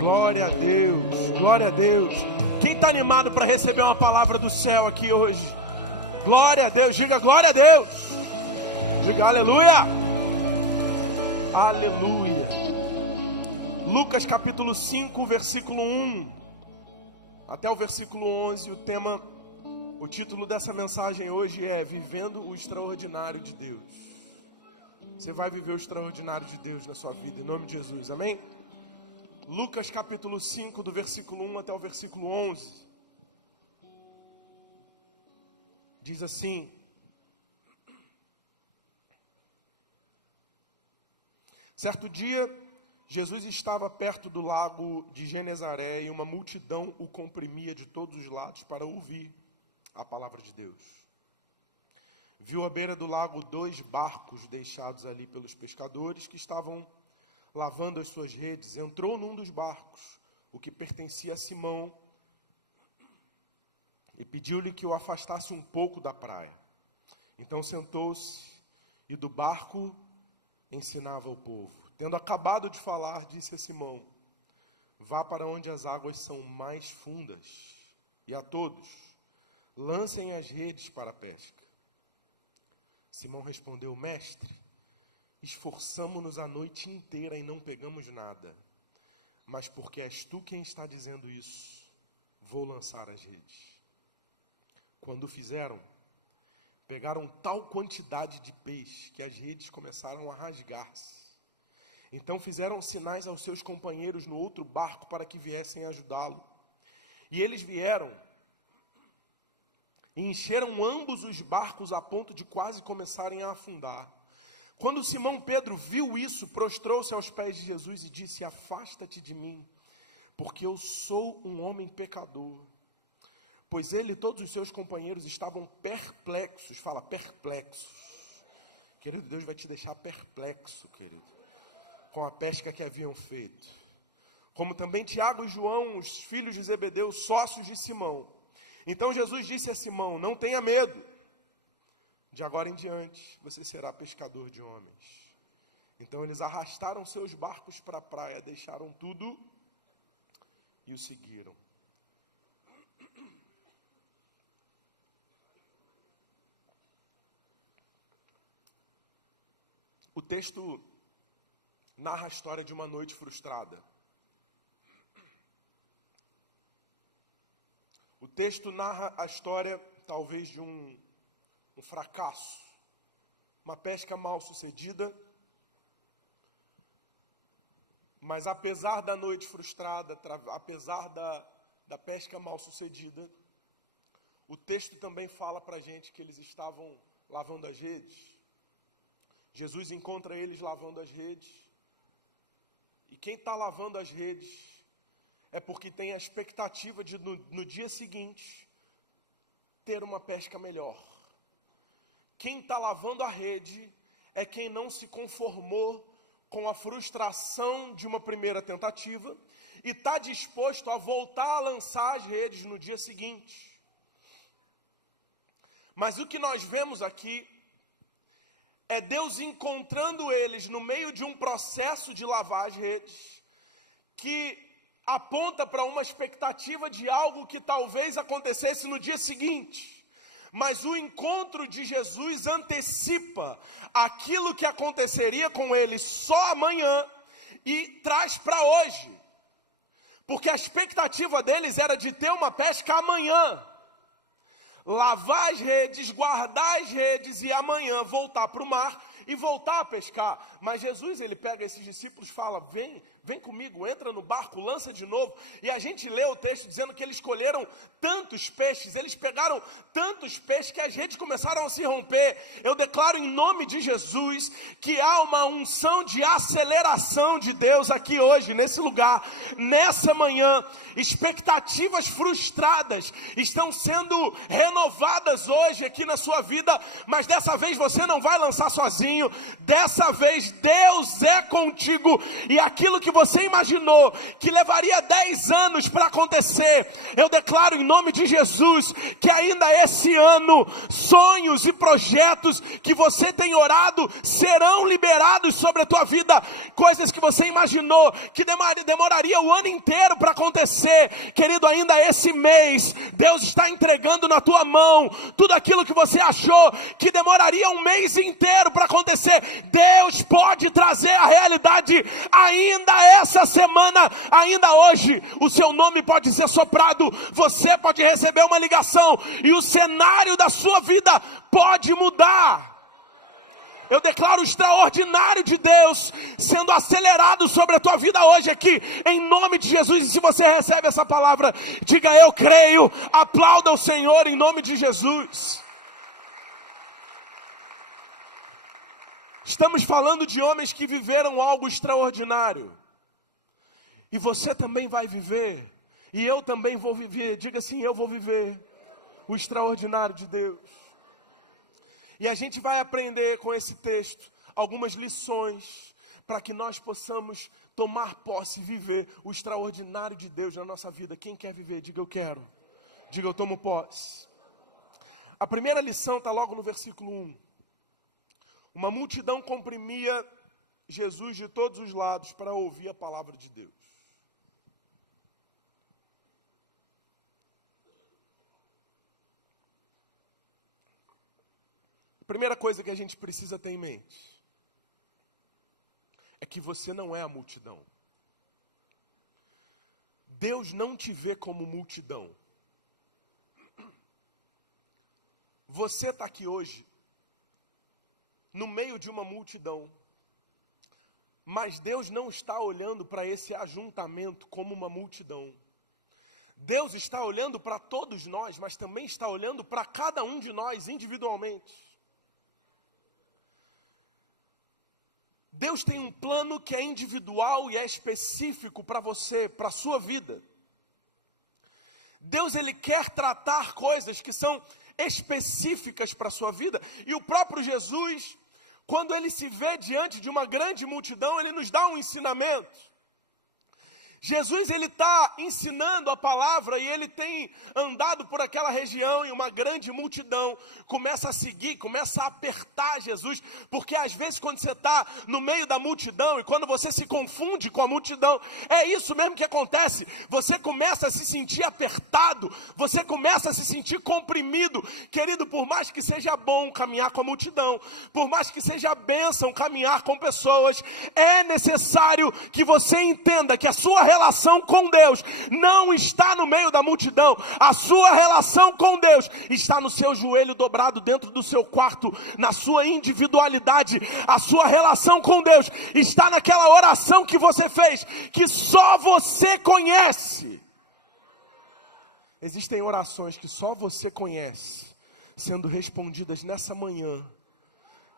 Glória a Deus, glória a Deus. Quem está animado para receber uma palavra do céu aqui hoje? Glória a Deus, diga glória a Deus. Diga aleluia. Aleluia. Lucas capítulo 5, versículo 1 até o versículo 11, o título dessa mensagem hoje é Vivendo o Extraordinário de Deus. Você vai viver o extraordinário de Deus na sua vida, em nome de Jesus, amém? Lucas capítulo 5, do versículo 1 até o versículo 11. Diz assim: certo dia, Jesus estava perto do lago de Genezaré e uma multidão o comprimia de todos os lados para ouvir a palavra de Deus. Viu à beira do lago 2 barcos deixados ali pelos pescadores que estavam lavando as suas redes. Entrou num dos barcos, o que pertencia a Simão, e pediu-lhe que o afastasse um pouco da praia. Então sentou-se e do barco ensinava o povo. Tendo acabado de falar, disse a Simão: vá para onde as águas são mais fundas, e a todos lancem as redes para a pesca. Simão respondeu: mestre, esforçamo-nos a noite inteira e não pegamos nada. Mas porque és tu quem está dizendo isso, vou lançar as redes. Quando fizeram, pegaram tal quantidade de peixe que as redes começaram a rasgar-se. Então fizeram sinais aos seus companheiros no outro barco para que viessem ajudá-lo. E eles vieram e encheram ambos os barcos a ponto de quase começarem a afundar. Quando Simão Pedro viu isso, prostrou-se aos pés de Jesus e disse: afasta-te de mim, porque eu sou um homem pecador. Pois ele e todos os seus companheiros estavam perplexos. Fala, perplexos. Querido, Deus vai te deixar perplexo, querido, com a pesca que haviam feito. Como também Tiago e João, os filhos de Zebedeu, sócios de Simão. Então Jesus disse a Simão: não tenha medo. De agora em diante, você será pescador de homens. Então eles arrastaram seus barcos para a praia, deixaram tudo e o seguiram. O texto narra a história de uma noite frustrada. O texto narra a história, talvez, de um fracasso, uma pesca mal sucedida. Mas apesar da noite frustrada, apesar da pesca mal sucedida, o texto também fala para a gente que eles estavam lavando as redes. Jesus encontra eles lavando as redes. E quem está lavando as redes é porque tem a expectativa de no dia seguinte ter uma pesca melhor. Quem está lavando a rede é quem não se conformou com a frustração de uma primeira tentativa e está disposto a voltar a lançar as redes no dia seguinte. Mas o que nós vemos aqui é Deus encontrando eles no meio de um processo de lavar as redes, que aponta para uma expectativa de algo que talvez acontecesse no dia seguinte. Mas o encontro de Jesus antecipa aquilo que aconteceria com eles só amanhã e traz para hoje. Porque a expectativa deles era de ter uma pesca amanhã. Lavar as redes, guardar as redes e amanhã voltar para o mar e voltar a pescar. Mas Jesus, ele pega esses discípulos e fala: vem comigo, entra no barco, lança de novo. E a gente lê o texto dizendo que eles escolheram tantos peixes, eles pegaram tantos peixes que as redes começaram a se romper. Eu declaro em nome de Jesus que há uma unção de aceleração de Deus aqui hoje, nesse lugar, nessa manhã. Expectativas frustradas estão sendo renovadas hoje aqui na sua vida, mas dessa vez você não vai lançar sozinho. Dessa vez Deus é contigo, e aquilo que você imaginou que levaria 10 anos para acontecer, eu declaro em nome de Jesus que ainda esse ano, sonhos e projetos que você tem orado serão liberados sobre a tua vida. Coisas que você imaginou que demoraria o ano inteiro para acontecer, querido, ainda esse mês, Deus está entregando na tua mão tudo aquilo que você achou que demoraria um mês inteiro para acontecer. Deus pode trazer a realidade ainda essa semana, ainda hoje. O seu nome pode ser soprado, você pode receber uma ligação e o cenário da sua vida pode mudar. Eu declaro o extraordinário de Deus sendo acelerado sobre a tua vida hoje aqui, em nome de Jesus. E se você recebe essa palavra, diga: eu creio, aplauda o Senhor em nome de Jesus. Estamos falando de homens que viveram algo extraordinário. E você também vai viver, e eu também vou viver. Diga assim: eu vou viver o extraordinário de Deus. E a gente vai aprender com esse texto algumas lições para que nós possamos tomar posse e viver o extraordinário de Deus na nossa vida. Quem quer viver, diga: eu quero. Diga: eu tomo posse. A primeira lição está logo no versículo 1. Uma multidão comprimia Jesus de todos os lados para ouvir a palavra de Deus. A primeira coisa que a gente precisa ter em mente é que você não é a multidão. Deus não te vê como multidão. Você está aqui hoje no meio de uma multidão, mas Deus não está olhando para esse ajuntamento como uma multidão. Deus está olhando para todos nós, mas também está olhando para cada um de nós individualmente. Deus tem um plano que é individual e é específico para você, para a sua vida. Deus, Ele quer tratar coisas que são específicas para a sua vida. E o próprio Jesus, quando Ele se vê diante de uma grande multidão, Ele nos dá um ensinamento. Jesus, Ele está ensinando a palavra e Ele tem andado por aquela região e uma grande multidão começa a seguir, começa a apertar Jesus, porque às vezes quando você está no meio da multidão e quando você se confunde com a multidão, é isso mesmo que acontece, você começa a se sentir apertado, você começa a se sentir comprimido. Querido, por mais que seja bom caminhar com a multidão, por mais que seja bênção caminhar com pessoas, é necessário que você entenda que a sua relação com Deus não está no meio da multidão. A sua relação com Deus está no seu joelho dobrado dentro do seu quarto, na sua individualidade. A sua relação com Deus está naquela oração que você fez, que só você conhece. Existem orações que só você conhece, sendo respondidas nessa manhã.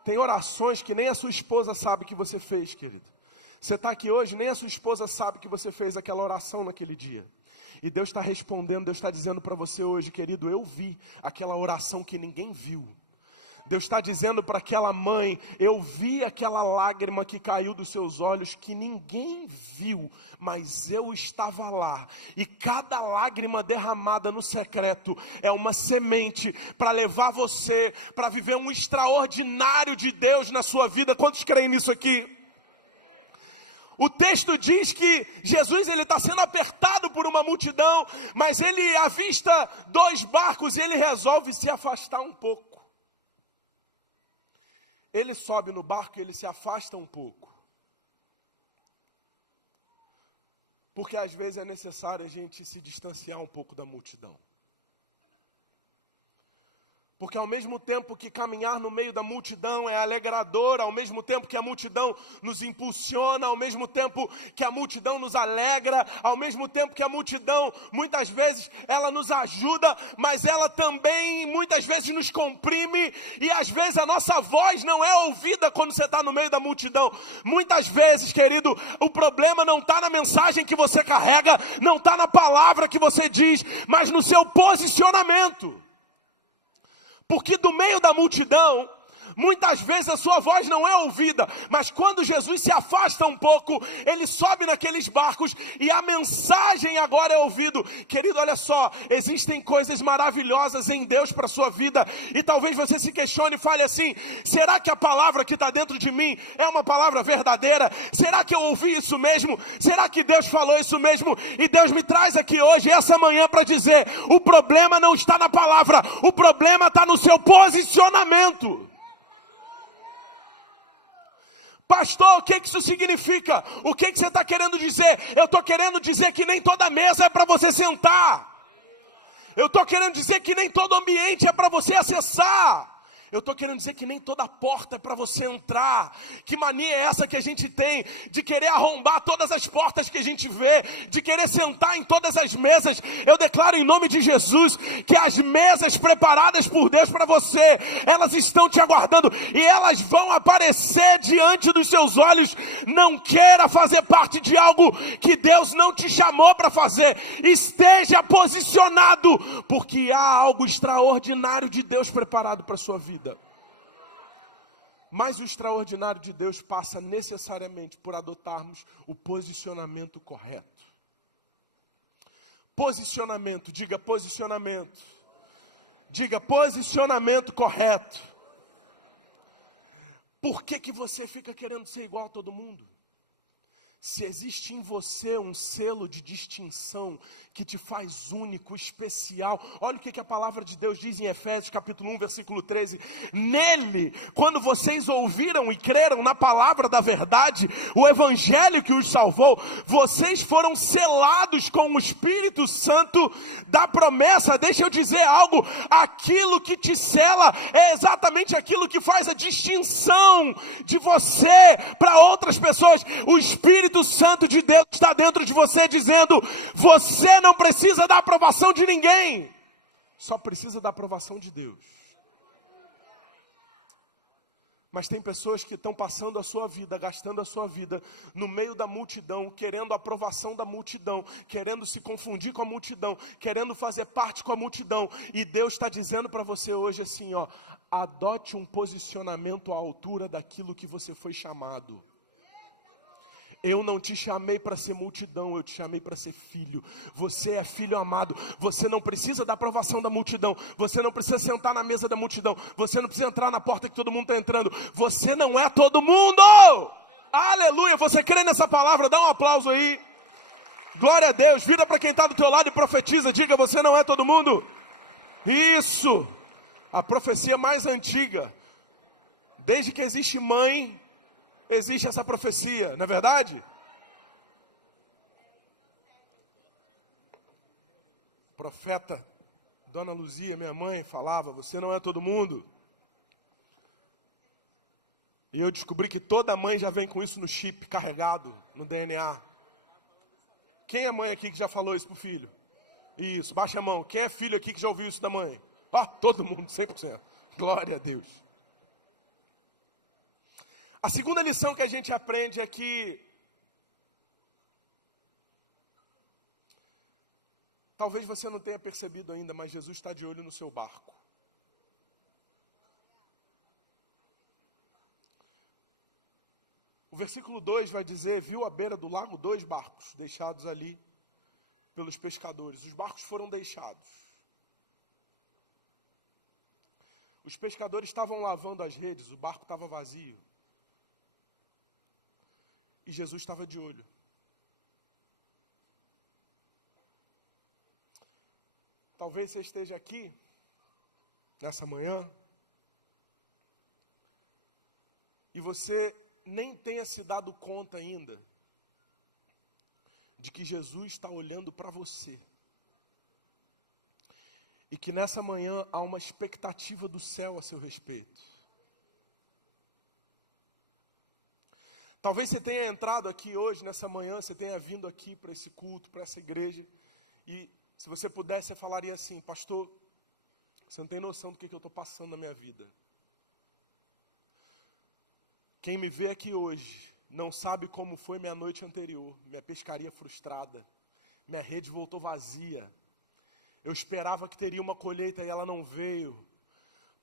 Tem orações que nem a sua esposa sabe que você fez, querido. Você está aqui hoje, nem a sua esposa sabe que você fez aquela oração naquele dia. E Deus está respondendo, Deus está dizendo para você hoje: querido, eu vi aquela oração que ninguém viu. Deus está dizendo para aquela mãe: eu vi aquela lágrima que caiu dos seus olhos que ninguém viu, mas eu estava lá. E cada lágrima derramada no secreto é uma semente para levar você para viver um extraordinário de Deus na sua vida. Quantos creem nisso aqui? O texto diz que Jesus está sendo apertado por uma multidão, mas ele avista 2 barcos e ele resolve se afastar um pouco. Ele sobe no barco e ele se afasta um pouco. Porque às vezes é necessário a gente se distanciar um pouco da multidão. Porque ao mesmo tempo que caminhar no meio da multidão é alegrador, ao mesmo tempo que a multidão nos impulsiona, ao mesmo tempo que a multidão nos alegra, ao mesmo tempo que a multidão, muitas vezes, ela nos ajuda, mas ela também, muitas vezes, nos comprime, e às vezes a nossa voz não é ouvida quando você está no meio da multidão. Muitas vezes, querido, o problema não está na mensagem que você carrega, não está na palavra que você diz, mas no seu posicionamento. Porque do meio da multidão, Muitas vezes a sua voz não é ouvida, mas quando Jesus se afasta um pouco, ele sobe naqueles barcos e a mensagem agora é ouvida. Querido, olha só, existem coisas maravilhosas em Deus para a sua vida, e talvez você se questione e fale assim: será que a palavra que está dentro de mim é uma palavra verdadeira? Será que eu ouvi isso mesmo? Será que Deus falou isso mesmo? E Deus me traz aqui hoje, essa manhã, para dizer: o problema não está na palavra, o problema está no seu posicionamento. Pastor, o que isso significa? O que você está querendo dizer? Eu estou querendo dizer que nem toda mesa é para você sentar. Eu estou querendo dizer que nem todo ambiente é para você acessar. Eu estou querendo dizer que nem toda porta é para você entrar. Que mania é essa que a gente tem de querer arrombar todas as portas que a gente vê, de querer sentar em todas as mesas? Eu declaro em nome de Jesus que as mesas preparadas por Deus para você, elas estão te aguardando e elas vão aparecer diante dos seus olhos. Não queira fazer parte de algo que Deus não te chamou para fazer. Esteja posicionado, porque há algo extraordinário de Deus preparado para a sua vida. Mas o extraordinário de Deus passa necessariamente por adotarmos o posicionamento correto. Posicionamento, diga posicionamento. Diga posicionamento correto. Por que você fica querendo ser igual a todo mundo? Se existe em você um selo de distinção que te faz único, especial. Olha o que a palavra de Deus diz em Efésios capítulo 1, versículo 13. Nele, quando vocês ouviram e creram na palavra da verdade, o evangelho que os salvou, vocês foram selados com o Espírito Santo da promessa. Deixa eu dizer algo, aquilo que te sela é exatamente aquilo que faz a distinção de você para outras pessoas. O Espírito Santo de Deus está dentro de você dizendo: você não precisa da aprovação de ninguém, só precisa da aprovação de Deus. Mas tem pessoas que estão passando a sua vida, gastando a sua vida no meio da multidão, querendo a aprovação da multidão, querendo se confundir com a multidão, querendo fazer parte com a multidão. E Deus está dizendo para você hoje assim, ó: adote um posicionamento à altura daquilo que você foi chamado. Eu não te chamei para ser multidão, eu te chamei para ser filho. Você é filho amado. Você não precisa da aprovação da multidão. Você não precisa sentar na mesa da multidão. Você não precisa entrar na porta que todo mundo está entrando. Você não é todo mundo. Aleluia, você crê nessa palavra? Dá um aplauso aí. Glória a Deus. Vira para quem está do teu lado e profetiza. Diga: você não é todo mundo. Isso. A profecia mais antiga. Desde que existe mãe, existe essa profecia, não é verdade? Profeta Dona Luzia, minha mãe, falava: você não é todo mundo. E eu descobri que toda mãe já vem com isso no chip, carregado, no DNA. Quem é mãe aqui que já falou isso pro filho? Isso, baixa a mão. Quem é filho aqui que já ouviu isso da mãe? Todo mundo, 100%. Glória a Deus. A segunda lição que a gente aprende é que talvez você não tenha percebido ainda, mas Jesus está de olho no seu barco. O versículo 2 vai dizer: viu à beira do lago 2 barcos deixados ali pelos pescadores. Os barcos foram deixados. Os pescadores estavam lavando as redes, o barco estava vazio. E Jesus estava de olho. Talvez você esteja aqui, nessa manhã, e você nem tenha se dado conta ainda de que Jesus está olhando para você. E que nessa manhã há uma expectativa do céu a seu respeito. Talvez você tenha entrado aqui hoje, nessa manhã, você tenha vindo aqui para esse culto, para essa igreja, e se você pudesse, você falaria assim: pastor, você não tem noção do que eu estou passando na minha vida. Quem me vê aqui hoje não sabe como foi minha noite anterior, minha pescaria frustrada, minha rede voltou vazia. Eu esperava que teria uma colheita e ela não veio.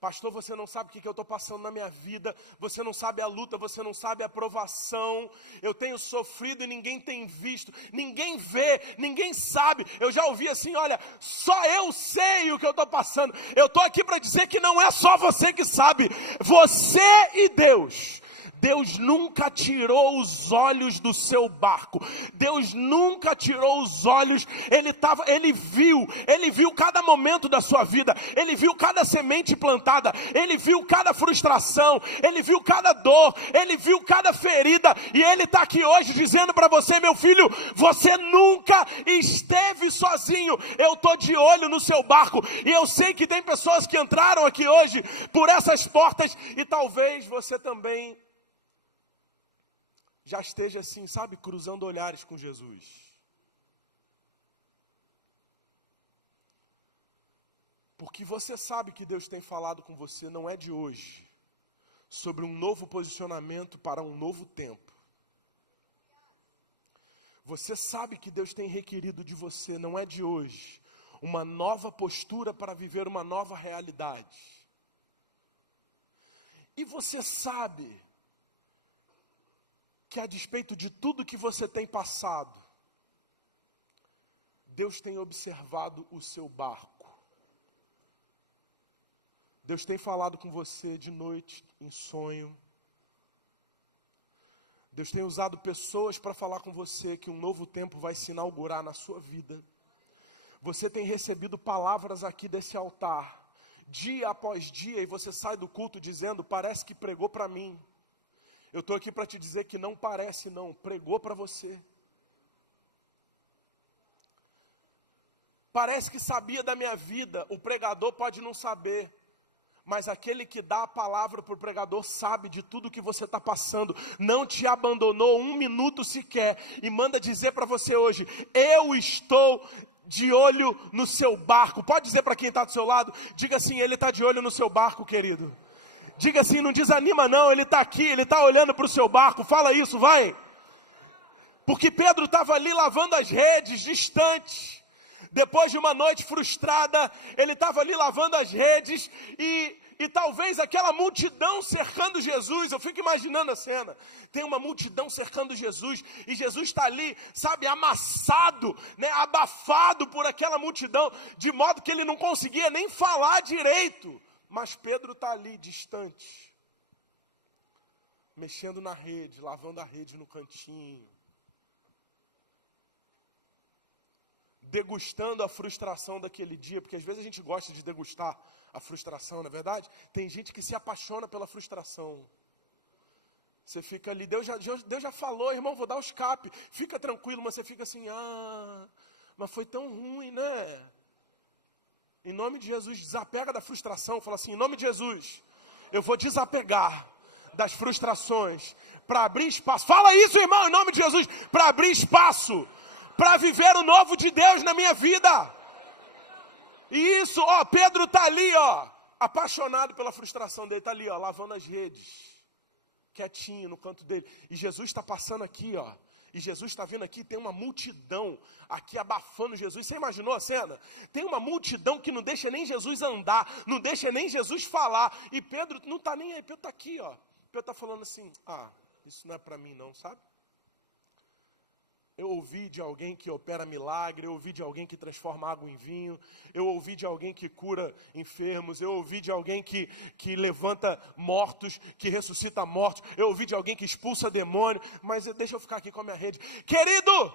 Pastor, você não sabe o que eu estou passando na minha vida, você não sabe a luta, você não sabe a provação, eu tenho sofrido e ninguém tem visto, ninguém vê, ninguém sabe. Eu já ouvi assim, olha, só eu sei o que eu estou passando. Eu estou aqui para dizer que não é só você que sabe, você e Deus. Deus nunca tirou os olhos do seu barco. Deus nunca tirou os olhos. Ele viu cada momento da sua vida. Ele viu cada semente plantada. Ele viu cada frustração. Ele viu cada dor. Ele viu cada ferida. E Ele está aqui hoje dizendo para você, meu filho, você nunca esteve sozinho. Eu estou de olho no seu barco. E eu sei que tem pessoas que entraram aqui hoje por essas portas. E talvez você também já esteja assim, sabe, cruzando olhares com Jesus. Porque você sabe que Deus tem falado com você, não é de hoje, sobre um novo posicionamento para um novo tempo. Você sabe que Deus tem requerido de você, não é de hoje, uma nova postura para viver uma nova realidade. E você sabe que a despeito de tudo que você tem passado, Deus tem observado o seu barco. Deus tem falado com você de noite, em sonho. Deus tem usado pessoas para falar com você que um novo tempo vai se inaugurar na sua vida. Você tem recebido palavras aqui desse altar, dia após dia, e você sai do culto dizendo, parece que pregou para mim. Eu estou aqui para te dizer que não parece não, pregou para você. Parece que sabia da minha vida, o pregador pode não saber, mas aquele que dá a palavra para o pregador sabe de tudo que você está passando, não te abandonou um minuto sequer, e manda dizer para você hoje, eu estou de olho no seu barco. Pode dizer para quem está do seu lado, diga assim, ele está de olho no seu barco, querido. Diga assim, não desanima não, ele está aqui, ele está olhando para o seu barco, fala isso, vai. Porque Pedro estava ali lavando as redes, distante. Depois de uma noite frustrada, ele estava ali lavando as redes e talvez aquela multidão cercando Jesus, eu fico imaginando a cena. Tem uma multidão cercando Jesus e Jesus está ali, sabe, amassado, né, abafado por aquela multidão, de modo que ele não conseguia nem falar direito. Mas Pedro está ali, distante, mexendo na rede, lavando a rede no cantinho, degustando a frustração daquele dia, porque às vezes a gente gosta de degustar a frustração, não é verdade? Tem gente que se apaixona pela frustração. Você fica ali, Deus já falou, irmão, vou dar o escape, fica tranquilo, mas você fica assim, mas foi tão ruim, né? Em nome de Jesus, desapega da frustração. Fala assim, em nome de Jesus, eu vou desapegar das frustrações para abrir espaço. Fala isso, irmão, em nome de Jesus, para abrir espaço, para viver o novo de Deus na minha vida. E isso, Pedro está ali, apaixonado pela frustração dele, está ali, lavando as redes, quietinho no canto dele. E Jesus está passando aqui, E Jesus está vindo aqui, tem uma multidão aqui abafando Jesus. Você imaginou a cena? Tem uma multidão que não deixa nem Jesus andar, não deixa nem Jesus falar. E Pedro não está nem aí, Pedro está aqui, Pedro está falando assim, isso não é para mim não, sabe? Eu ouvi de alguém que opera milagre, eu ouvi de alguém que transforma água em vinho, eu ouvi de alguém que cura enfermos, eu ouvi de alguém que levanta mortos, que ressuscita mortos, eu ouvi de alguém que expulsa demônio, mas deixa eu ficar aqui com a minha rede. Querido,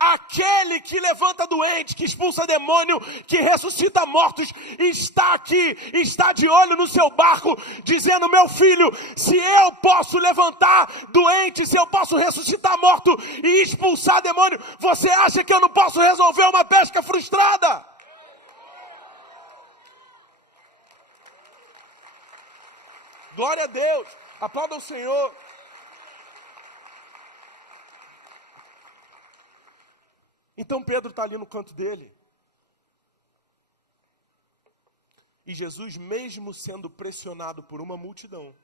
aquele que levanta doente, que expulsa demônio, que ressuscita mortos, está aqui, está de olho no seu barco, dizendo, meu filho, se eu posso levantar doente, se eu posso ressuscitar morto e expulsar demônio, você acha que eu não posso resolver uma pesca frustrada? Glória a Deus, aplauda o Senhor. Então Pedro está ali no canto dele. E Jesus, mesmo sendo pressionado por uma multidão,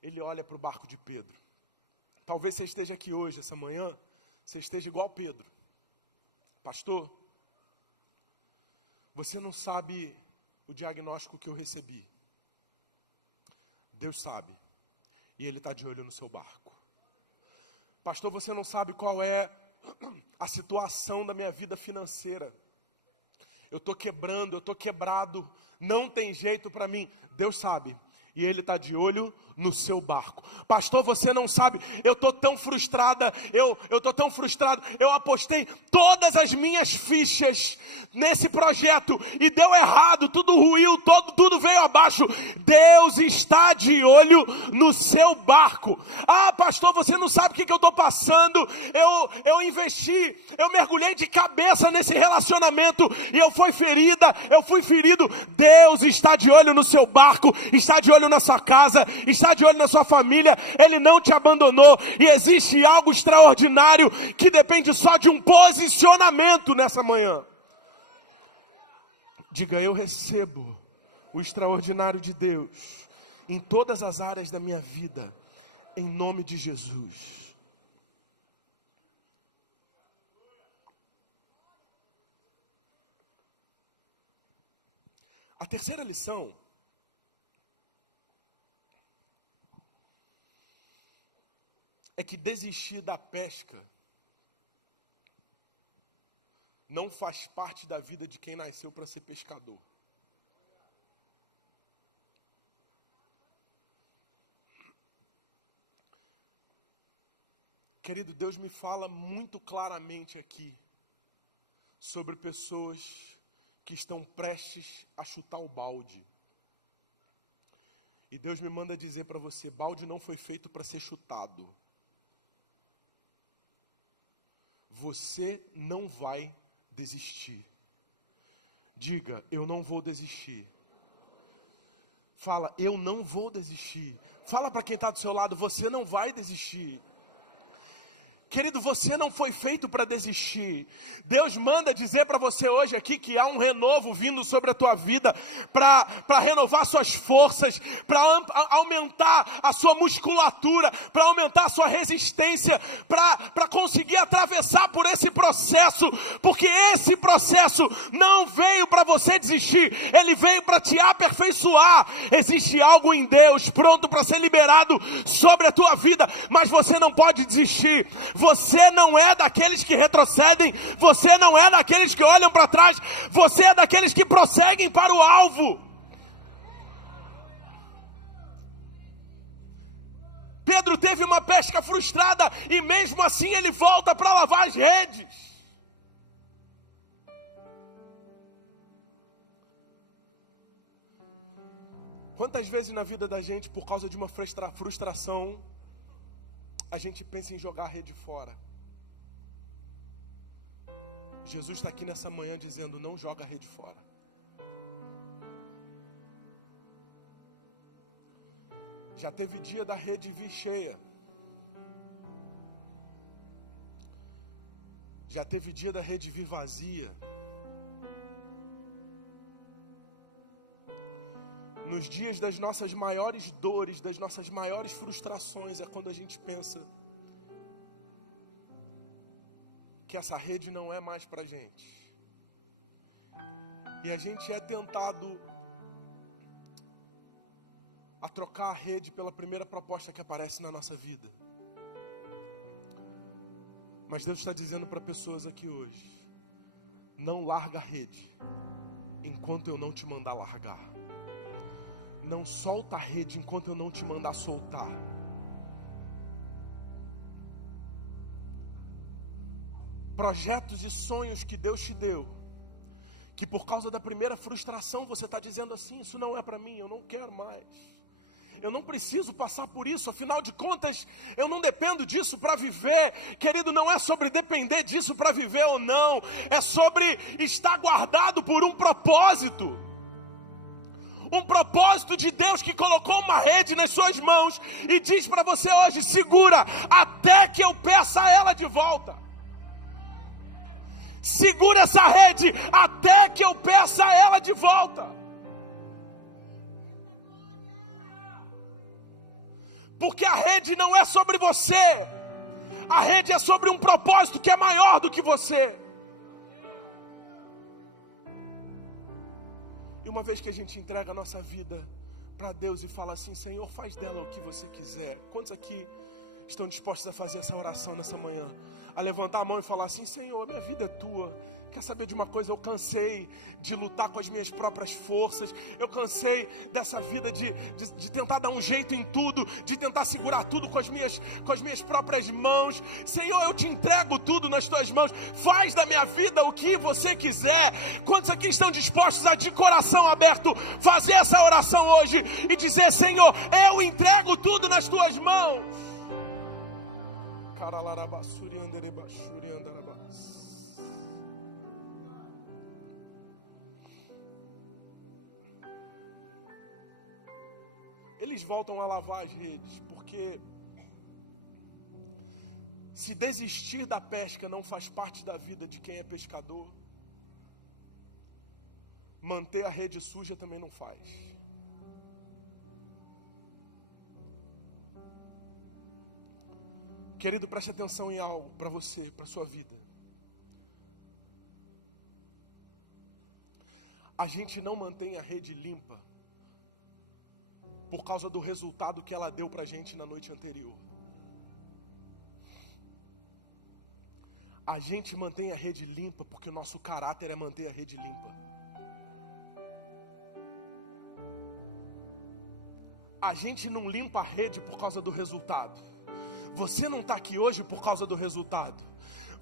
ele olha para o barco de Pedro. Talvez você esteja aqui hoje, essa manhã, você esteja igual Pedro. Pastor, você não sabe o diagnóstico que eu recebi. Deus sabe, e Ele está de olho no seu barco. Pastor, você não sabe qual é a situação da minha vida financeira. Eu estou quebrando, eu estou quebrado, não tem jeito para mim. Deus sabe, e Ele está de olho no seu barco. Pastor, você não sabe, eu estou tão frustrada, eu estou tão frustrado, eu apostei todas as minhas fichas nesse projeto, e deu errado, tudo ruiu, tudo veio abaixo. Deus está de olho no seu barco. Ah, pastor, você não sabe o que eu estou passando, eu investi, eu mergulhei de cabeça nesse relacionamento, e eu fui ferido. Deus está de olho no seu barco, está de olho na sua casa, está de olho na sua família. Ele não te abandonou, e existe algo extraordinário que depende só de um posicionamento nessa manhã. Diga: eu recebo o extraordinário de Deus em todas as áreas da minha vida, em nome de Jesus. A terceira lição é que desistir da pesca não faz parte da vida de quem nasceu para ser pescador. Querido, Deus me fala muito claramente aqui sobre pessoas que estão prestes a chutar o balde. E Deus me manda dizer para você: balde não foi feito para ser chutado. Você não vai desistir. Diga: eu não vou desistir. Fala: eu não vou desistir. Fala para quem está do seu lado: você não vai desistir. Querido, você não foi feito para desistir. Deus manda dizer para você hoje aqui que há um renovo vindo sobre a tua vida, para renovar suas forças, para aumentar a sua musculatura, para aumentar a sua resistência, para conseguir atravessar por esse processo, porque esse processo não veio para você desistir, ele veio para te aperfeiçoar. Existe algo em Deus pronto para ser liberado sobre a tua vida, mas você não pode desistir. Você não é daqueles que retrocedem, você não é daqueles que olham para trás, você é daqueles que prosseguem para o alvo. Pedro teve uma pesca frustrada e mesmo assim ele volta para lavar as redes. Quantas vezes na vida da gente, por causa de uma frustração, a gente pensa em jogar a rede fora? Jesus está aqui nessa manhã dizendo: não joga a rede fora. Já teve dia da rede vir cheia. Já teve dia da rede vir vazia. Nos dias das nossas maiores dores, das nossas maiores frustrações, é quando a gente pensa que essa rede não é mais pra gente. E a gente é tentado a trocar a rede pela primeira proposta que aparece na nossa vida. Mas Deus está dizendo para pessoas aqui hoje: não larga a rede enquanto eu não te mandar largar. Não solta a rede enquanto eu não te mandar soltar. Projetos e sonhos que Deus te deu, que por causa da primeira frustração você está dizendo assim: isso não é para mim, eu não quero mais, eu não preciso passar por isso, afinal de contas eu não dependo disso para viver. Querido, não é sobre depender disso para viver ou não, é sobre estar guardado por um propósito. Um propósito de Deus que colocou uma rede nas suas mãos e diz para você hoje: segura até que eu peça ela de volta. Segura essa rede até que eu peça ela de volta. Porque a rede não é sobre você, a rede é sobre um propósito que é maior do que você. E uma vez que a gente entrega a nossa vida para Deus e fala assim: Senhor, faz dela o que você quiser. Quantos aqui estão dispostos a fazer essa oração nessa manhã? A levantar a mão e falar assim: Senhor, minha vida é tua. Quer saber de uma coisa? Eu cansei de lutar com as minhas próprias forças. Eu cansei dessa vida de tentar dar um jeito em tudo, de tentar segurar tudo com as minhas próprias mãos. Senhor, eu te entrego tudo nas tuas mãos. Faz da minha vida o que você quiser. Quantos aqui estão dispostos a, de coração aberto, fazer essa oração hoje e dizer: Senhor, eu entrego tudo nas tuas mãos? Eles voltam a lavar as redes, porque se desistir da pesca não faz parte da vida de quem é pescador, manter a rede suja também não faz. Querido, preste atenção em algo para você, para a sua vida. A gente não mantém a rede limpa por causa do resultado que ela deu para a gente na noite anterior. A gente mantém a rede limpa porque o nosso caráter é manter a rede limpa. A gente não limpa a rede por causa do resultado. Você não está aqui hoje por causa do resultado.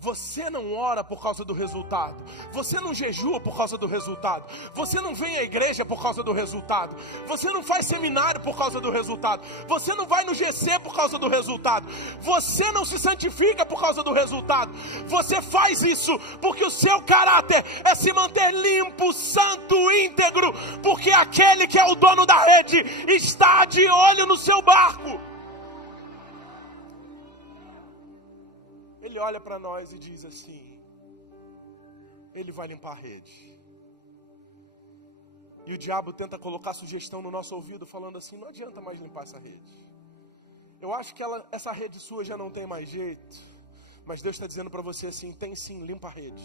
Você não ora por causa do resultado. Você não jejua por causa do resultado. Você não vem à igreja por causa do resultado. Você não faz seminário por causa do resultado. Você não vai no GC por causa do resultado. Você não se santifica por causa do resultado. Você faz isso porque o seu caráter é se manter limpo, santo, íntegro, porque aquele que é o dono da rede está de olho no seu barco. Ele olha para nós e diz assim: Ele vai limpar a rede. E o diabo tenta colocar sugestão no nosso ouvido, falando assim: não adianta mais limpar essa rede. Eu acho que essa rede sua já não tem mais jeito. Mas Deus está dizendo para você assim: tem sim, limpa a rede.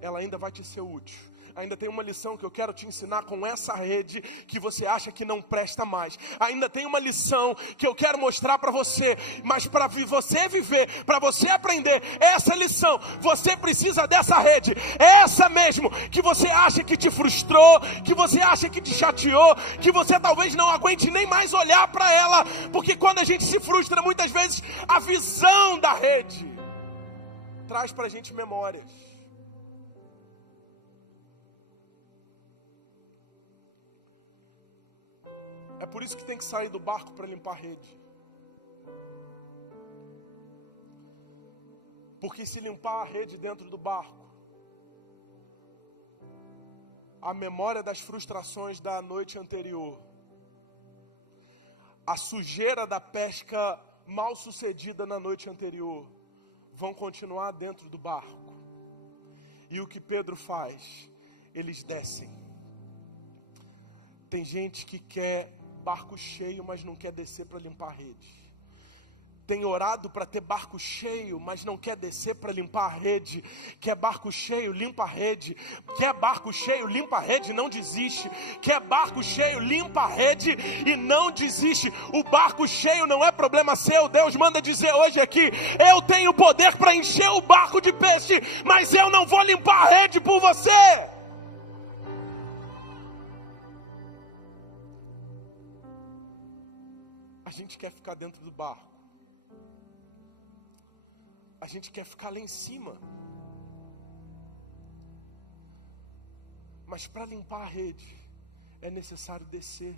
Ela ainda vai te ser útil. Ainda tem uma lição que eu quero te ensinar com essa rede que você acha que não presta mais. Ainda tem uma lição que eu quero mostrar para você. Mas para você viver, para você aprender essa lição, você precisa dessa rede. Essa mesmo que você acha que te frustrou, que você acha que te chateou, que você talvez não aguente nem mais olhar para ela. Porque quando a gente se frustra, muitas vezes a visão da rede traz para a gente memórias. É por isso que tem que sair do barco para limpar a rede. Porque se limpar a rede dentro do barco, a memória das frustrações da noite anterior, a sujeira da pesca mal sucedida na noite anterior, vão continuar dentro do barco. E o que Pedro faz? Eles descem. Tem gente que quer barco cheio, mas não quer descer para limpar a rede. Tem orado para ter barco cheio, mas não quer descer para limpar a rede. Quer barco cheio, limpa a rede. Quer barco cheio, limpa a rede, não desiste. Quer barco cheio, limpa a rede e não desiste. O barco cheio não é problema seu. Deus manda dizer hoje aqui: eu tenho poder para encher o barco de peixe, mas eu não vou limpar a rede por você. A gente quer ficar dentro do barco. A gente quer ficar lá em cima. Mas para limpar a rede, é necessário descer.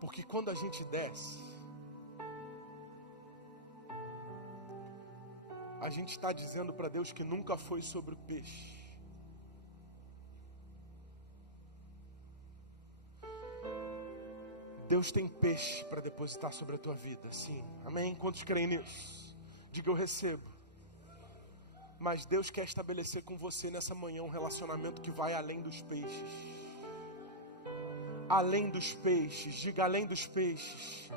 Porque quando a gente desce, a gente está dizendo para Deus que nunca foi sobre o peixe. Deus tem peixe para depositar sobre a tua vida, sim, amém? Quantos creem nisso? Diga: eu recebo. Mas Deus quer estabelecer com você nessa manhã um relacionamento que vai além dos peixes. Além dos peixes, diga: além dos peixes.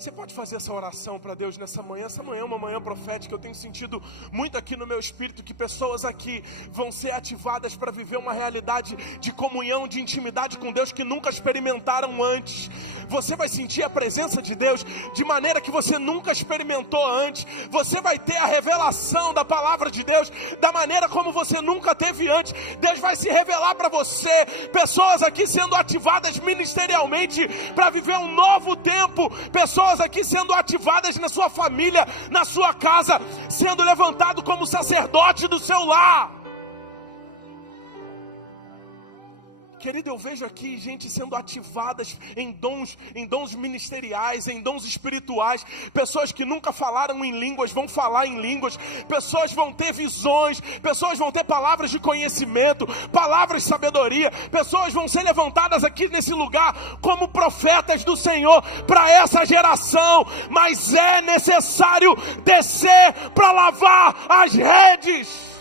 Você pode fazer essa oração para Deus nessa manhã? Essa manhã é uma manhã profética. Eu tenho sentido muito aqui no meu espírito que pessoas aqui vão ser ativadas para viver uma realidade de comunhão, de intimidade com Deus que nunca experimentaram antes. Você vai sentir a presença de Deus de maneira que você nunca experimentou antes. Você vai ter a revelação da palavra de Deus da maneira como você nunca teve antes. Deus vai se revelar para você. Pessoas aqui sendo ativadas ministerialmente para viver um novo tempo. Pessoas aqui sendo ativadas na sua família, na sua casa, sendo levantado como sacerdote do seu lar. Querido, eu vejo aqui gente sendo ativadas em dons ministeriais, em dons espirituais. Pessoas que nunca falaram em línguas vão falar em línguas. Pessoas vão ter visões. Pessoas vão ter palavras de conhecimento, palavras de sabedoria. Pessoas vão ser levantadas aqui nesse lugar como profetas do Senhor para essa geração. Mas é necessário descer para lavar as redes.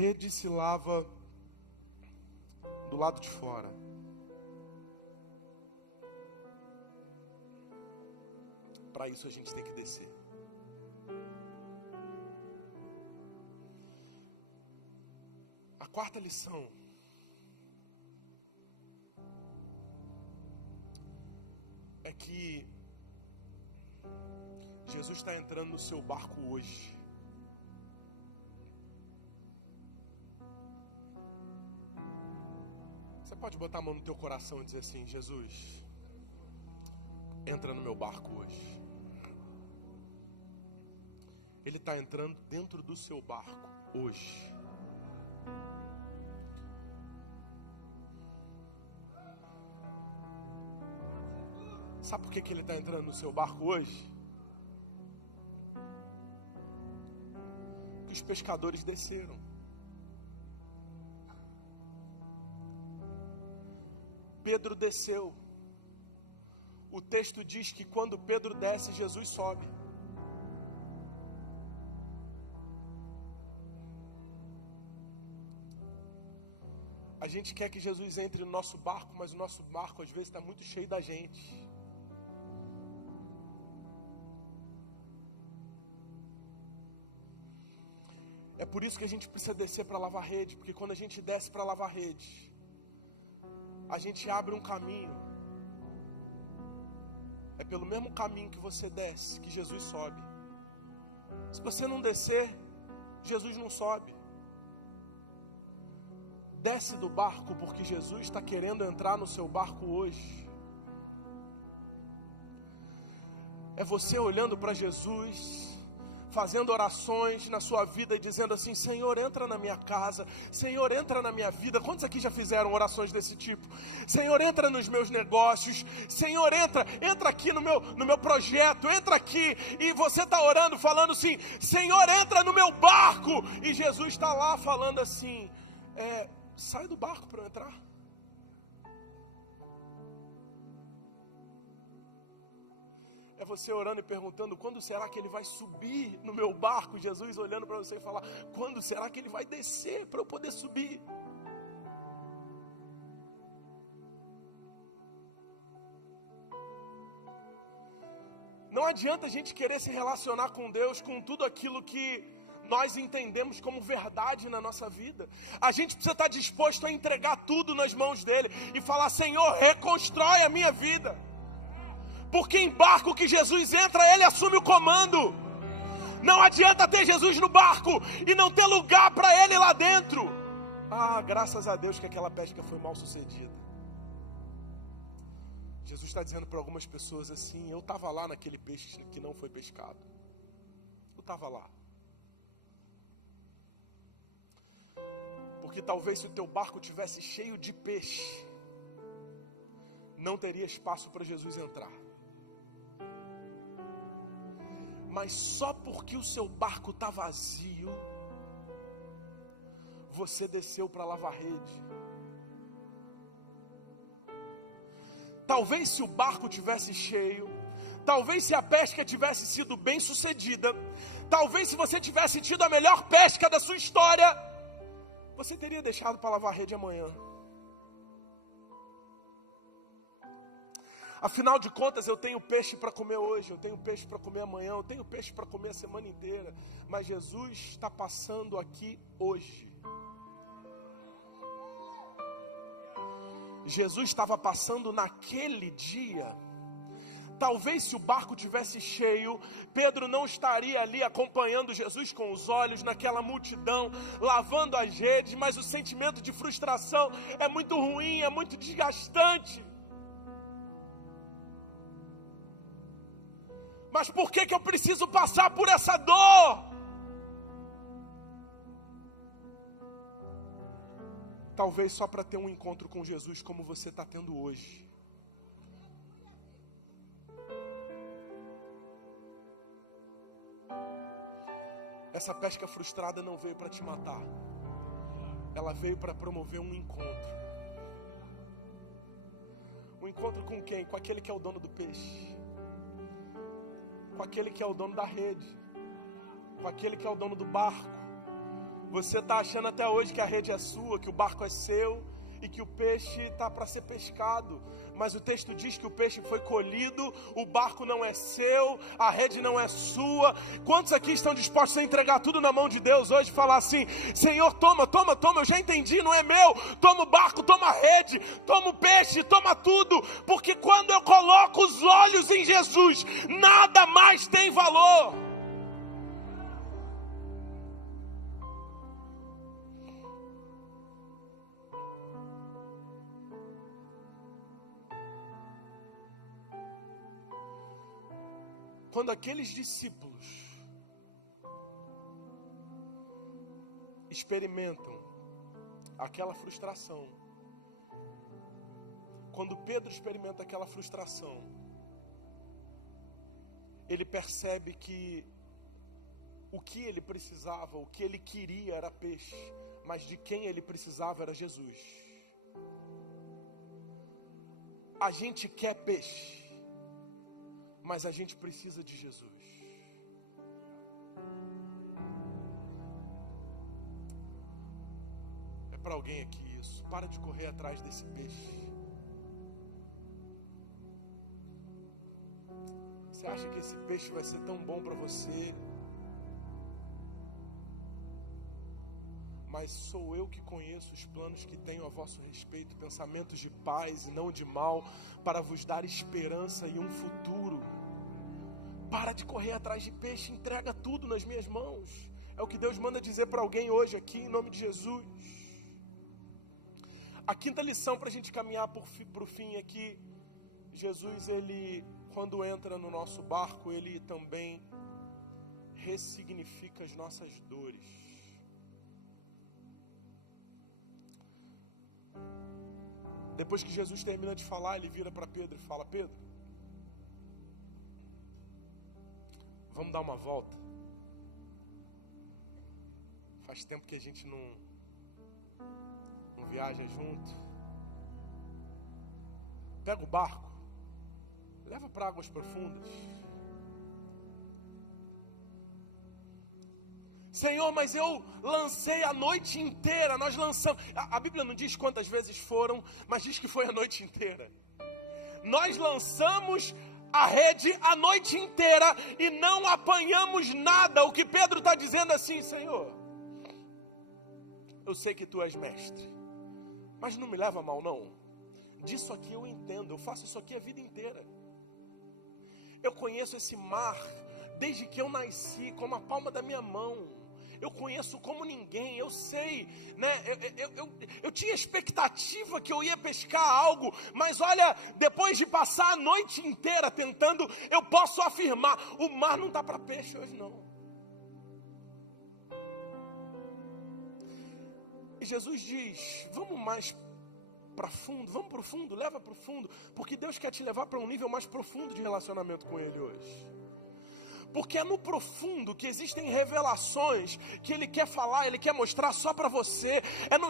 Rede se lava do lado de fora. Para isso a gente tem que descer. A quarta lição é que Jesus está entrando no seu barco hoje. Você pode botar a mão no teu coração e dizer assim: Jesus, entra no meu barco hoje. Ele está entrando dentro do seu barco hoje. Sabe por que ele está entrando no seu barco hoje? Porque os pescadores desceram. Pedro desceu. O texto diz que quando Pedro desce, Jesus sobe. A gente quer que Jesus entre no nosso barco, mas o nosso barco às vezes está muito cheio da gente. É por isso que a gente precisa descer para lavar rede, porque quando a gente desce para lavar rede, a gente abre um caminho. É pelo mesmo caminho que você desce que Jesus sobe. Se você não descer, Jesus não sobe. Desce do barco porque Jesus está querendo entrar no seu barco hoje. É você olhando para Jesus, fazendo orações na sua vida e dizendo assim: Senhor, entra na minha casa, Senhor, entra na minha vida. Quantos aqui já fizeram orações desse tipo? Senhor, entra nos meus negócios, Senhor, entra aqui no meu projeto, entra aqui. E você está orando, falando assim: Senhor, entra no meu barco. E Jesus está lá falando assim: sai do barco para eu entrar. É você orando e perguntando: quando será que ele vai subir no meu barco? Jesus olhando para você e falar: quando será que ele vai descer para eu poder subir? Não adianta a gente querer se relacionar com Deus com tudo aquilo que nós entendemos como verdade na nossa vida. A gente precisa estar disposto a entregar tudo nas mãos dele e falar: Senhor, reconstrói a minha vida. Porque em barco que Jesus entra, ele assume o comando. Não adianta ter Jesus no barco e não ter lugar para ele lá dentro. Graças a Deus que aquela pesca foi mal sucedida. Jesus está dizendo para algumas pessoas assim: eu estava lá naquele peixe que não foi pescado. Eu estava lá. Porque talvez se o teu barco tivesse cheio de peixe, não teria espaço para Jesus entrar. Mas só porque o seu barco está vazio, você desceu para lavar rede. Talvez se o barco tivesse cheio, talvez se a pesca tivesse sido bem sucedida, talvez se você tivesse tido a melhor pesca da sua história, você teria deixado para lavar a rede amanhã? Afinal de contas, eu tenho peixe para comer hoje, eu tenho peixe para comer amanhã, eu tenho peixe para comer a semana inteira. Mas Jesus está passando aqui hoje. Jesus estava passando naquele dia. Talvez se o barco tivesse cheio, Pedro não estaria ali acompanhando Jesus com os olhos naquela multidão, lavando as redes, mas o sentimento de frustração é muito ruim, é muito desgastante. Mas por que eu preciso passar por essa dor? Talvez só para ter um encontro com Jesus como você está tendo hoje. Essa pesca frustrada não veio para te matar. Ela veio para promover um encontro. Um encontro com quem? Com aquele que é o dono do peixe. Com aquele que é o dono da rede, com aquele que é o dono do barco. Você está achando até hoje que a rede é sua, que o barco é seu e que o peixe está para ser pescado. Mas o texto diz que o peixe foi colhido, o barco não é seu, a rede não é sua. Quantos aqui estão dispostos a entregar tudo na mão de Deus hoje e falar assim: Senhor, toma, eu já entendi, não é meu. Toma o barco, toma a rede, toma o peixe, toma tudo. Porque quando eu coloco os olhos em Jesus, nada mais tem valor. Quando aqueles discípulos experimentam aquela frustração, quando Pedro experimenta aquela frustração, ele percebe que o que ele precisava, o que ele queria era peixe, mas de quem ele precisava era Jesus. A gente quer peixe, mas a gente precisa de Jesus. É para alguém aqui isso. Para de correr atrás desse peixe. Você acha que esse peixe vai ser tão bom para você? Mas sou eu que conheço os planos que tenho a vosso respeito, pensamentos de paz e não de mal, para vos dar esperança e um futuro. Para de correr atrás de peixe, entrega tudo nas minhas mãos. É o que Deus manda dizer para alguém hoje aqui, em nome de Jesus. A quinta lição para a gente caminhar para o fim aqui: Jesus, ele, quando entra no nosso barco, ele também ressignifica as nossas dores. Depois que Jesus termina de falar, ele vira para Pedro e fala: Pedro, vamos dar uma volta. Faz tempo que a gente não viaja junto. Pega o barco, leva para águas profundas. Senhor, mas eu lancei a noite inteira. Nós lançamos. A Bíblia não diz quantas vezes foram, mas diz que foi a noite inteira. Nós lançamos a rede a noite inteira e não apanhamos nada. O que Pedro está dizendo assim: Senhor, eu sei que tu és mestre, mas não me leva a mal não. Disso aqui eu entendo, eu faço isso aqui a vida inteira. Eu conheço esse mar desde que eu nasci, como a palma da minha mão. Eu conheço como ninguém, eu sei, né? Eu tinha expectativa que eu ia pescar algo, mas olha, depois de passar a noite inteira tentando, eu posso afirmar: o mar não está para peixe hoje não. E Jesus diz: vamos mais para fundo, vamos para o fundo, leva para o fundo, porque Deus quer te levar para um nível mais profundo de relacionamento com Ele hoje. Porque é no profundo que existem revelações que Ele quer falar, Ele quer mostrar só para você.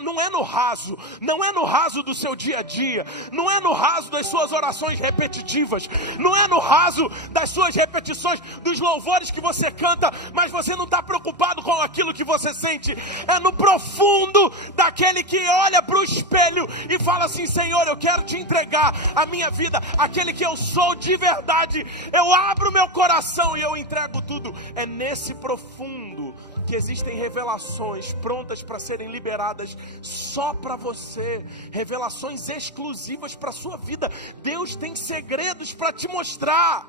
Não é no raso, não é no raso do seu dia a dia, não é no raso das suas orações repetitivas, não é no raso das suas repetições, dos louvores que você canta, mas você não está preocupado com aquilo que você sente. É no profundo daquele que olha para o espelho e fala assim: Senhor, eu quero te entregar a minha vida, aquele que eu sou de verdade. Eu abro meu coração e eu entrego tudo. É nesse profundo que existem revelações prontas para serem liberadas só para você, revelações exclusivas para a sua vida. Deus tem segredos para te mostrar.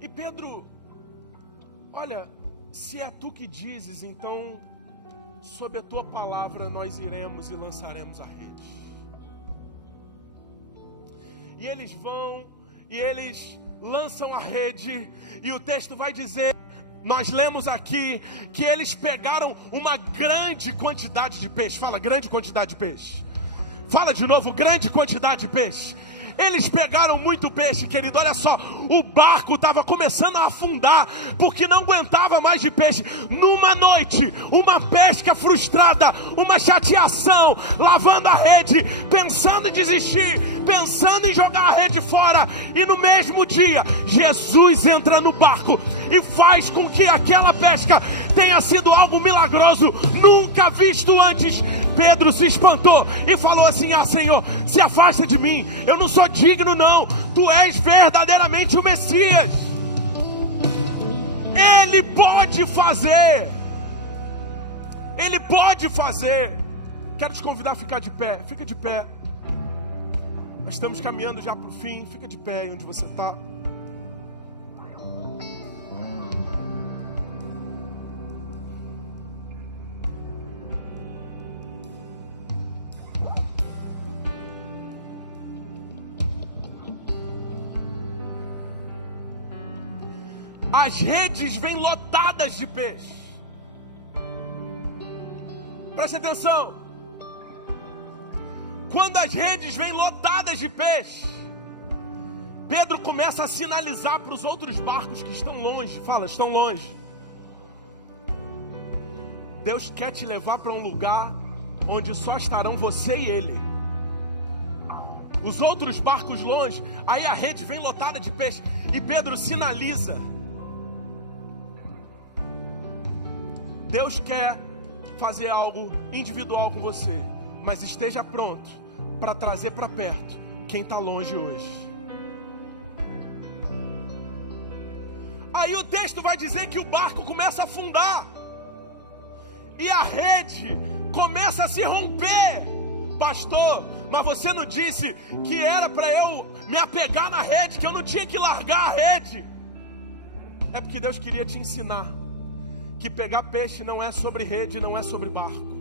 E Pedro, olha, se é tu que dizes, então sob a tua palavra nós iremos e lançaremos a rede. E eles vão, e eles lançam a rede, e o texto vai dizer, nós lemos aqui, que eles pegaram uma grande quantidade de peixe. Fala, grande quantidade de peixe. Fala de novo, grande quantidade de peixe. Eles pegaram muito peixe, querido. Olha só, o barco estava começando a afundar, porque não aguentava mais de peixe. Numa noite, uma pesca frustrada, uma chateação, lavando a rede, pensando em desistir, pensando em jogar a rede fora. E no mesmo dia, Jesus entra no barco e faz com que aquela pesca tenha sido algo milagroso, nunca visto antes. Pedro se espantou e falou assim: ah, Senhor, se afasta de mim, eu não sou digno não, tu és verdadeiramente o Messias. Ele pode fazer, Ele pode fazer. Quero te convidar a ficar de pé, fica de pé. Nós estamos caminhando já para o fim, fica de pé aí onde você está. As redes vêm lotadas de peixe. Preste atenção. Quando as redes vêm lotadas de peixe, Pedro começa a sinalizar para os outros barcos que estão longe. Fala, estão longe. Deus quer te levar para um lugar onde só estarão você e Ele. Os outros barcos longe, aí a rede vem lotada de peixe. E Pedro sinaliza. Deus quer fazer algo individual com você, mas esteja pronto para trazer para perto quem está longe hoje. Aí o texto vai dizer que o barco começa a afundar e a rede começa a se romper. Pastor, mas você não disse que era para eu me apegar na rede, que eu não tinha que largar a rede? É porque Deus queria te ensinar que pegar peixe não é sobre rede, não é sobre barco.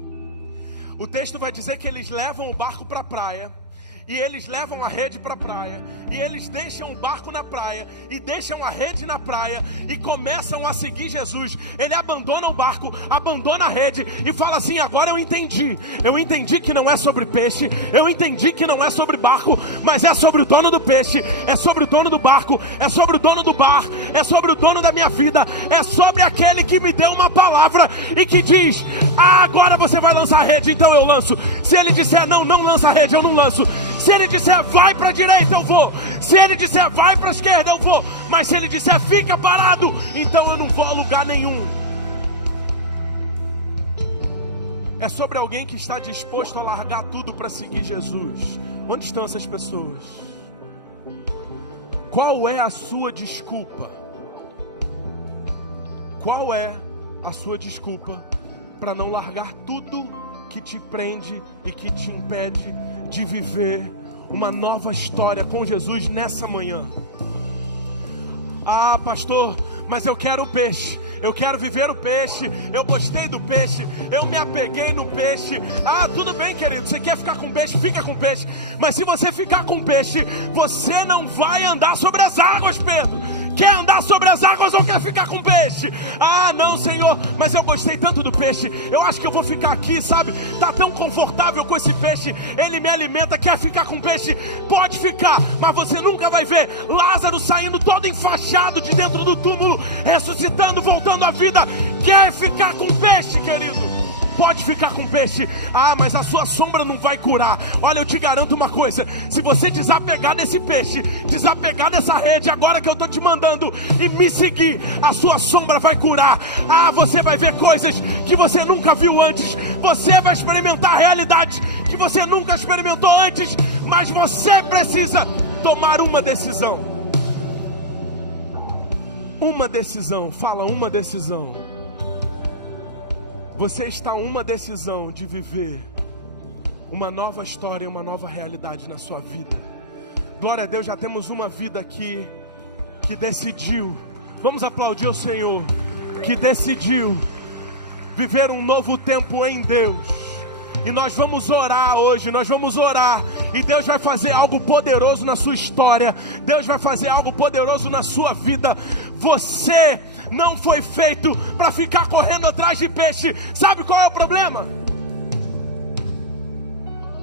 O texto vai dizer que eles levam o barco para a praia, e eles levam a rede para a praia, e eles deixam o barco na praia, e deixam a rede na praia, e começam a seguir Jesus. Ele abandona o barco, abandona a rede, e fala assim: agora eu entendi que não é sobre peixe, eu entendi que não é sobre barco, mas é sobre o dono do peixe, é sobre o dono do barco, é sobre o dono do bar, é sobre o dono da minha vida, é sobre aquele que me deu uma palavra, e que diz: ah, agora você vai lançar a rede, então eu lanço. Se ele disser não lança a rede, eu não lanço. Se ele disser vai para a direita, eu vou. Se ele disser vai para a esquerda, eu vou. Mas se ele disser fica parado, então eu não vou a lugar nenhum. É sobre alguém que está disposto a largar tudo para seguir Jesus. Onde estão essas pessoas? Qual é a sua desculpa? Qual é a sua desculpa para não largar tudo que te prende e que te impede de viver uma nova história com Jesus nessa manhã? Ah, pastor, mas eu quero o peixe, eu quero viver o peixe, eu gostei do peixe, eu me apeguei no peixe. Ah, tudo bem, querido, você quer ficar com peixe, fica com peixe. Mas se você ficar com peixe, você não vai andar sobre as águas, Pedro. Quer andar sobre as águas ou quer ficar com peixe? Ah, não, Senhor, mas eu gostei tanto do peixe. Eu acho que eu vou ficar aqui, sabe? Tá tão confortável com esse peixe. Ele me alimenta. Quer ficar com peixe? Pode ficar, mas você nunca vai ver Lázaro saindo todo enfaixado de dentro do túmulo, ressuscitando, voltando à vida. Quer ficar com peixe, querido? Pode ficar com peixe. Ah, mas a sua sombra não vai curar. Olha, eu te garanto uma coisa: se você desapegar desse peixe, desapegar dessa rede, agora que eu estou te mandando, e me seguir, a sua sombra vai curar. Ah, você vai ver coisas que você nunca viu antes. Você vai experimentar realidades que você nunca experimentou antes. Mas você precisa tomar uma decisão. Uma decisão. Fala, uma decisão. Você está a uma decisão de viver uma nova história, uma nova realidade na sua vida. Glória a Deus, já temos uma vida aqui que decidiu. Vamos aplaudir o Senhor, que decidiu viver um novo tempo em Deus. E nós vamos orar hoje, nós vamos orar. E Deus vai fazer algo poderoso na sua história. Deus vai fazer algo poderoso na sua vida. Você não foi feito para ficar correndo atrás de peixe. Sabe qual é o problema?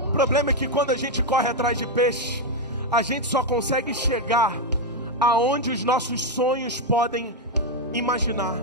O problema é que quando a gente corre atrás de peixe, a gente só consegue chegar aonde os nossos sonhos podem imaginar.